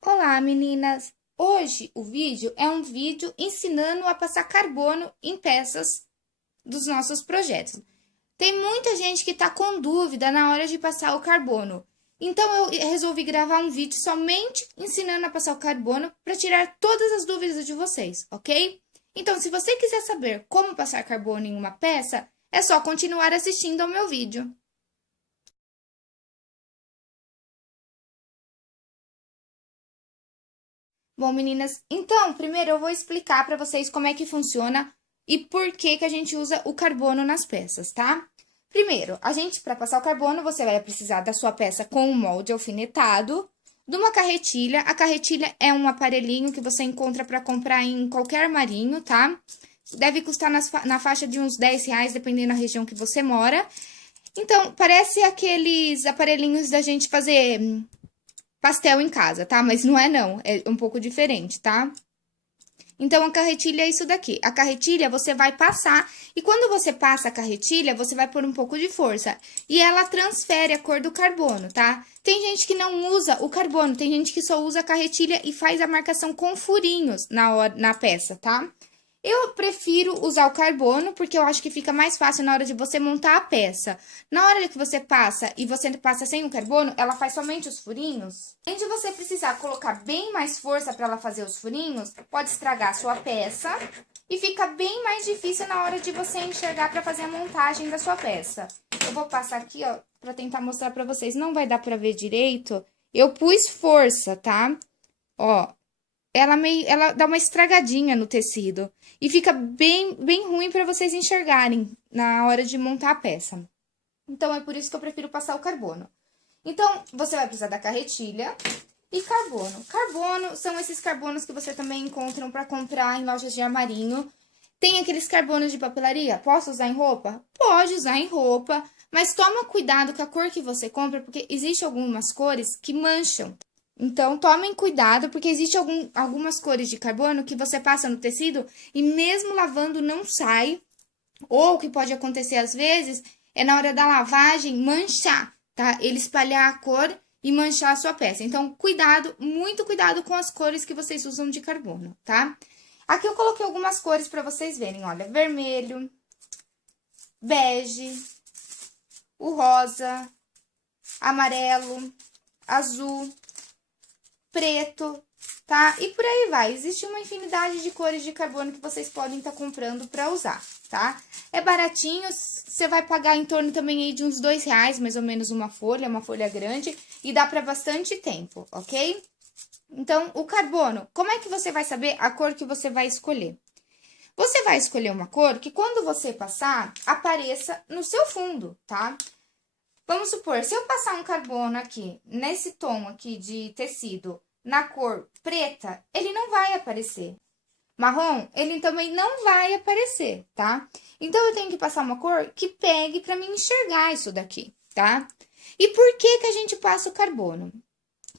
Olá, meninas! Hoje o vídeo é um vídeo ensinando a passar carbono em peças dos nossos projetos. Tem muita gente que está com dúvida na hora de passar o carbono. Então eu resolvi gravar um vídeo somente ensinando a passar o carbono para tirar todas as dúvidas de vocês, ok? Então, se você quiser saber como passar carbono em uma peça, é só continuar assistindo ao meu vídeo. Bom, meninas, então, primeiro eu vou explicar para vocês como é que funciona e por que a gente usa o carbono nas peças, tá? Primeiro, para passar o carbono, você vai precisar da sua peça com um molde alfinetado, de uma carretilha. A carretilha é um aparelhinho que você encontra para comprar em qualquer armarinho, tá? Deve custar na faixa de uns R$ 10, dependendo da região que você mora. Então, parece aqueles aparelhinhos da gente fazer pastel em casa, tá? Mas não é não, é um pouco diferente, tá? Então, a carretilha é isso daqui. A carretilha você vai passar, e quando você passa a carretilha, você vai pôr um pouco de força. E ela transfere a cor do carbono, tá? Tem gente que não usa o carbono, tem gente que só usa a carretilha e faz a marcação com furinhos na peça, tá? Eu prefiro usar o carbono, porque eu acho que fica mais fácil na hora de você montar a peça. Na hora que você passa e você passa sem o carbono, ela faz somente os furinhos. Além de você precisar colocar bem mais força para ela fazer os furinhos, pode estragar a sua peça e fica bem mais difícil na hora de você enxergar para fazer a montagem da sua peça. Eu vou passar aqui, ó, para tentar mostrar para vocês. Não vai dar para ver direito. Eu pus força, tá? Ó, ela dá uma estragadinha no tecido e fica bem ruim para vocês enxergarem na hora de montar a peça. Então, é por isso que eu prefiro passar o carbono. Então, você vai precisar da carretilha e carbono. Carbono são esses carbonos que você também encontra para comprar em lojas de armarinho. Tem aqueles carbonos de papelaria? Posso usar em roupa? Pode usar em roupa, mas toma cuidado com a cor que você compra, porque existem algumas cores que mancham. Então, tomem cuidado, porque existem algumas cores de carbono que você passa no tecido e mesmo lavando não sai. Ou o que pode acontecer às vezes é na hora da lavagem manchar, tá? Ele espalhar a cor e manchar a sua peça. Então, cuidado, muito cuidado com as cores que vocês usam de carbono, tá? Aqui eu coloquei algumas cores para vocês verem, olha, vermelho, bege, o rosa, amarelo, azul, preto, tá? E por aí vai. Existe uma infinidade de cores de carbono que vocês podem estar comprando para usar, tá? É baratinho, você vai pagar em torno também aí de uns R$ 2, mais ou menos uma folha grande, e dá para bastante tempo, ok? Então, o carbono, como é que você vai saber a cor que você vai escolher? Você vai escolher uma cor que quando você passar, apareça no seu fundo, tá? Vamos supor, se eu passar um carbono aqui, nesse tom aqui de tecido, na cor preta, ele não vai aparecer. Marrom, ele também não vai aparecer, tá? Então, eu tenho que passar uma cor que pegue para mim enxergar isso daqui, tá? E por que a gente passa o carbono?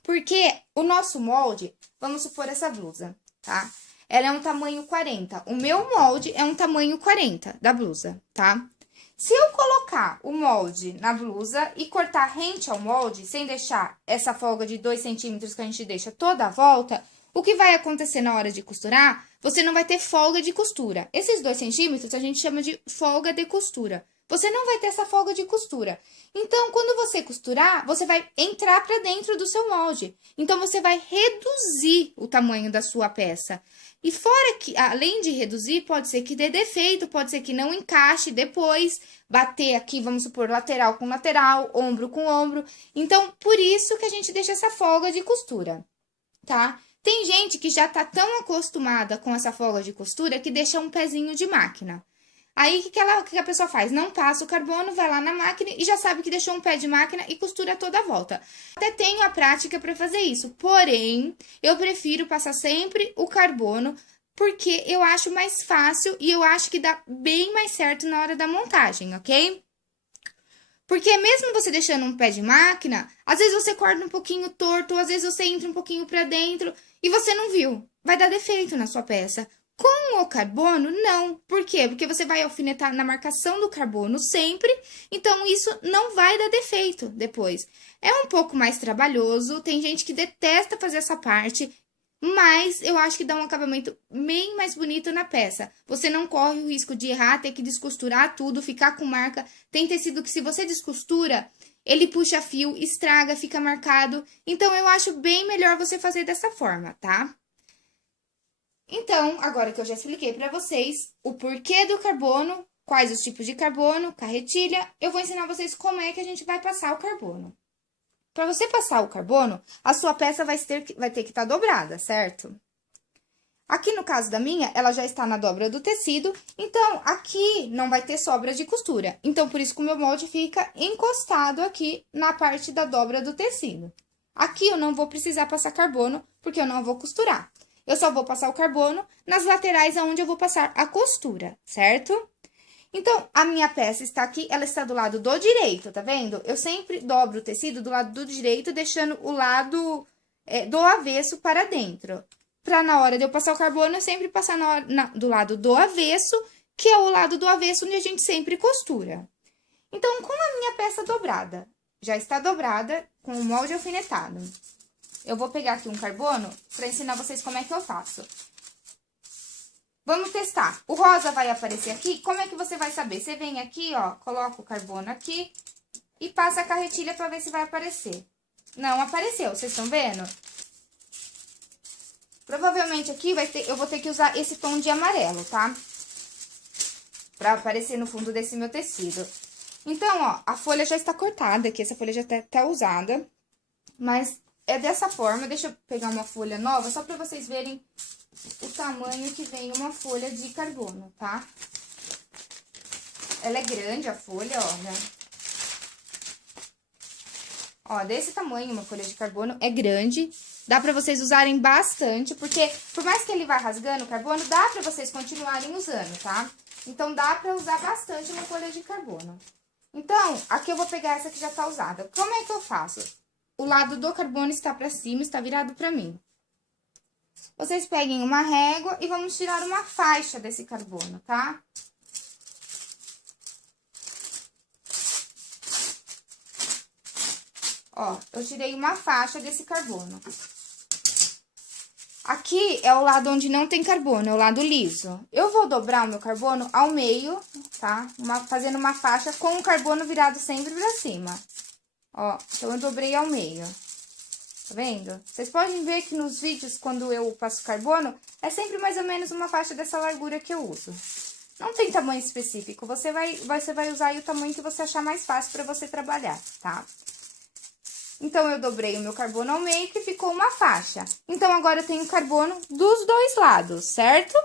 Porque o nosso molde, vamos supor essa blusa, tá? Ela é um tamanho 40. O meu molde é um tamanho 40 da blusa, tá? Se eu colocar o molde na blusa e cortar rente ao molde, sem deixar essa folga de 2 centímetros que a gente deixa toda a volta, o que vai acontecer na hora de costurar? Você não vai ter folga de costura. Esses 2 centímetros a gente chama de folga de costura. Você não vai ter essa folga de costura. Então, quando você costurar, você vai entrar para dentro do seu molde. Então, você vai reduzir o tamanho da sua peça. E fora que, além de reduzir, pode ser que dê defeito, pode ser que não encaixe depois, bater aqui, vamos supor, lateral com lateral, ombro com ombro. Então, por isso que a gente deixa essa folga de costura, tá? Tem gente que já tá tão acostumada com essa folga de costura que deixa um pezinho de máquina. Aí, o que a pessoa faz? Não passa o carbono, vai lá na máquina e já sabe que deixou um pé de máquina e costura toda a volta. Até tenho a prática para fazer isso, porém, eu prefiro passar sempre o carbono, porque eu acho mais fácil e eu acho que dá bem mais certo na hora da montagem, ok? Porque mesmo você deixando um pé de máquina, às vezes você corta um pouquinho torto, ou às vezes você entra um pouquinho para dentro e você não viu. Vai dar defeito na sua peça. Com o carbono, não. Por quê? Porque você vai alfinetar na marcação do carbono sempre, então isso não vai dar defeito depois. É um pouco mais trabalhoso, tem gente que detesta fazer essa parte, mas eu acho que dá um acabamento bem mais bonito na peça. Você não corre o risco de errar, ter que descosturar tudo, ficar com marca. Tem tecido que se você descostura, ele puxa fio, estraga, fica marcado. Então eu acho bem melhor você fazer dessa forma, tá? Então, agora que eu já expliquei para vocês o porquê do carbono, quais os tipos de carbono, carretilha, eu vou ensinar vocês como é que a gente vai passar o carbono. Para você passar o carbono, a sua peça vai ter que estar dobrada, certo? Aqui no caso da minha, ela já está na dobra do tecido, então aqui não vai ter sobra de costura. Então, por isso que o meu molde fica encostado aqui na parte da dobra do tecido. Aqui eu não vou precisar passar carbono, porque eu não vou costurar. Eu só vou passar o carbono nas laterais aonde eu vou passar a costura, certo? Então, a minha peça está aqui, ela está do lado do direito, tá vendo? Eu sempre dobro o tecido do lado do direito, deixando o lado do avesso para dentro. Para na hora de eu passar o carbono, eu sempre passar do lado do avesso, que é o lado do avesso onde a gente sempre costura. Então, com a minha peça dobrada, já está dobrada com o molde alfinetado. Eu vou pegar aqui um carbono para ensinar vocês como é que eu faço. Vamos testar. O rosa vai aparecer aqui. Como é que você vai saber? Você vem aqui, ó, coloca o carbono aqui e passa a carretilha para ver se vai aparecer. Não apareceu, vocês estão vendo? Provavelmente aqui eu vou ter que usar esse tom de amarelo, tá? Pra aparecer no fundo desse meu tecido. Então, ó, a folha já está cortada aqui, essa folha já tá usada. Mas é dessa forma, deixa eu pegar uma folha nova, só pra vocês verem o tamanho que vem uma folha de carbono, tá? Ela é grande, a folha, olha. Ó, desse tamanho, uma folha de carbono é grande. Dá pra vocês usarem bastante, porque por mais que ele vá rasgando o carbono, dá pra vocês continuarem usando, tá? Então, dá pra usar bastante uma folha de carbono. Então, aqui eu vou pegar essa que já tá usada. Como é que eu faço? O lado do carbono está pra cima, está virado pra mim. Vocês peguem uma régua e vamos tirar uma faixa desse carbono, tá? Ó, eu tirei uma faixa desse carbono. Aqui é o lado onde não tem carbono, é o lado liso. Eu vou dobrar o meu carbono ao meio, tá? Fazendo uma faixa com o carbono virado sempre pra cima. Ó, então eu dobrei ao meio. Tá vendo? Vocês podem ver que nos vídeos, quando eu passo carbono, é sempre mais ou menos uma faixa dessa largura que eu uso. Não tem tamanho específico, você vai usar aí o tamanho que você achar mais fácil pra você trabalhar, tá? Então, eu dobrei o meu carbono ao meio, que ficou uma faixa. Então, agora eu tenho carbono dos dois lados, certo?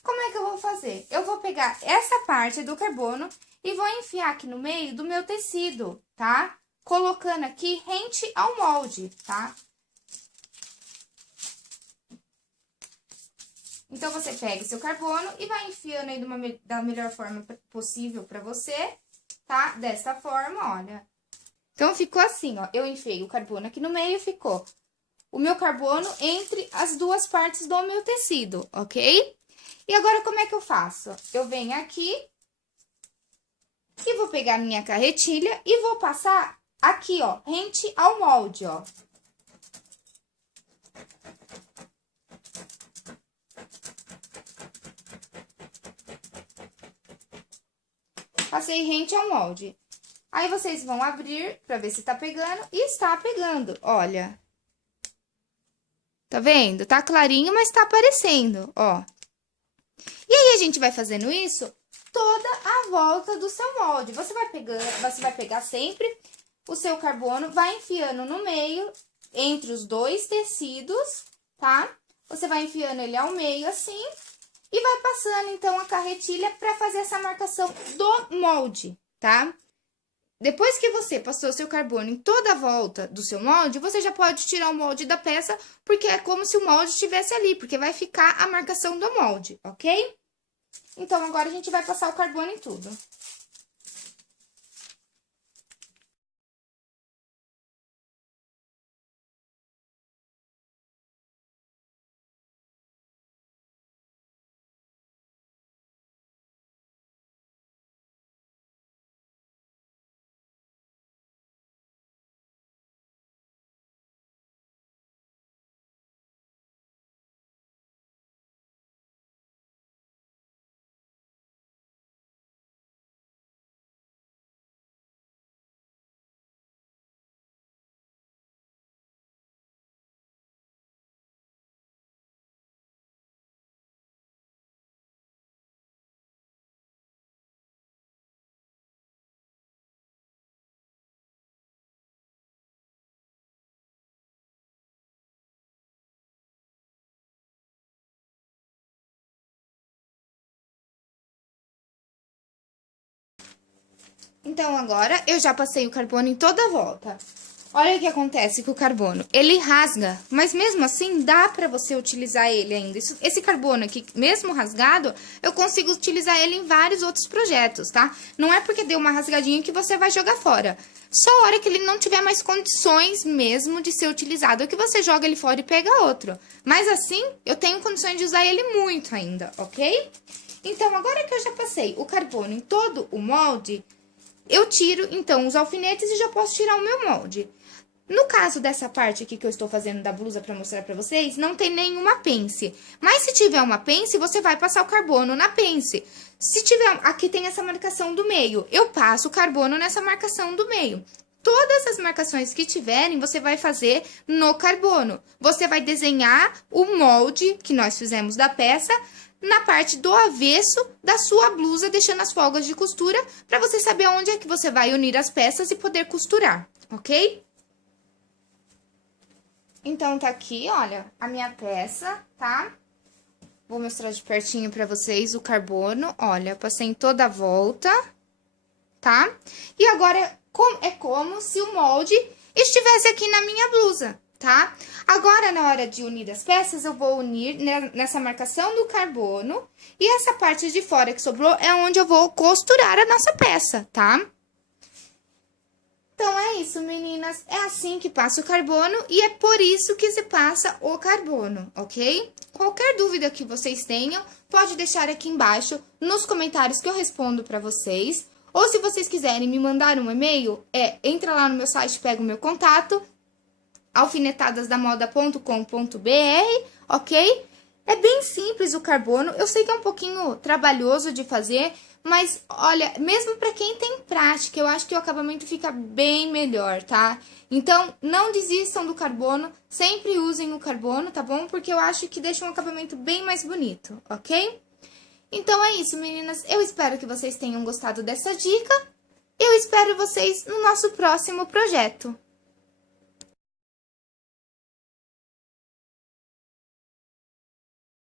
Como é que eu vou fazer? Eu vou pegar essa parte do carbono e vou enfiar aqui no meio do meu tecido, tá? Colocando aqui rente ao molde, tá? Então, você pega o seu carbono e vai enfiando aí da melhor forma possível pra você, tá? Dessa forma, olha. Então, ficou assim, ó. Eu enfiei o carbono aqui no meio e ficou o meu carbono entre as duas partes do meu tecido, ok? E agora, como é que eu faço? Eu venho aqui e vou pegar minha carretilha e vou passar aqui, ó, rente ao molde, ó. Passei rente ao molde. Aí, vocês vão abrir pra ver se tá pegando, e está pegando, olha. Tá vendo? Tá clarinho, mas tá aparecendo, ó. E aí, a gente vai fazendo isso toda a volta do seu molde. Você vai pegar sempre o seu carbono, vai enfiando no meio, entre os dois tecidos, tá? Você vai enfiando ele ao meio, assim, e vai passando, então, a carretilha pra fazer essa marcação do molde, tá? Depois que você passou seu carbono em toda a volta do seu molde, você já pode tirar o molde da peça, porque é como se o molde estivesse ali, porque vai ficar a marcação do molde, ok? Então, agora a gente vai passar o carbono em tudo. Então, agora, eu já passei o carbono em toda a volta. Olha o que acontece com o carbono. Ele rasga, mas mesmo assim, dá pra você utilizar ele ainda. Esse carbono aqui, mesmo rasgado, eu consigo utilizar ele em vários outros projetos, tá? Não é porque deu uma rasgadinha que você vai jogar fora. Só a hora que ele não tiver mais condições mesmo de ser utilizado, é que você joga ele fora e pega outro. Mas assim, eu tenho condições de usar ele muito ainda, ok? Então, agora que eu já passei o carbono em todo o molde, eu tiro, então, os alfinetes e já posso tirar o meu molde. No caso dessa parte aqui que eu estou fazendo da blusa para mostrar para vocês, não tem nenhuma pence. Mas se tiver uma pence, você vai passar o carbono na pence. Se tiver, aqui tem essa marcação do meio, eu passo o carbono nessa marcação do meio. Todas as marcações que tiverem, você vai fazer no carbono. Você vai desenhar o molde que nós fizemos da peça na parte do avesso da sua blusa, deixando as folgas de costura, para você saber onde é que você vai unir as peças e poder costurar, ok? Então, tá aqui, olha, a minha peça, tá? Vou mostrar de pertinho pra vocês o carbono. Olha, passei em toda a volta, tá? E agora, é como se o molde estivesse aqui na minha blusa, tá? Agora, na hora de unir as peças, eu vou unir nessa marcação do carbono. E essa parte de fora que sobrou é onde eu vou costurar a nossa peça, tá? Então, é isso, meninas. É assim que passa o carbono e é por isso que se passa o carbono, ok? Qualquer dúvida que vocês tenham, pode deixar aqui embaixo nos comentários que eu respondo para vocês. Ou se vocês quiserem me mandar um e-mail, entra lá no meu site, pega o meu contato, alfinetadasdamoda.com.br, ok? É bem simples o carbono, eu sei que é um pouquinho trabalhoso de fazer, mas, olha, mesmo para quem tem prática, eu acho que o acabamento fica bem melhor, tá? Então, não desistam do carbono, sempre usem o carbono, tá bom? Porque eu acho que deixa um acabamento bem mais bonito, ok? Então, é isso, meninas. Eu espero que vocês tenham gostado dessa dica. Eu espero vocês no nosso próximo projeto.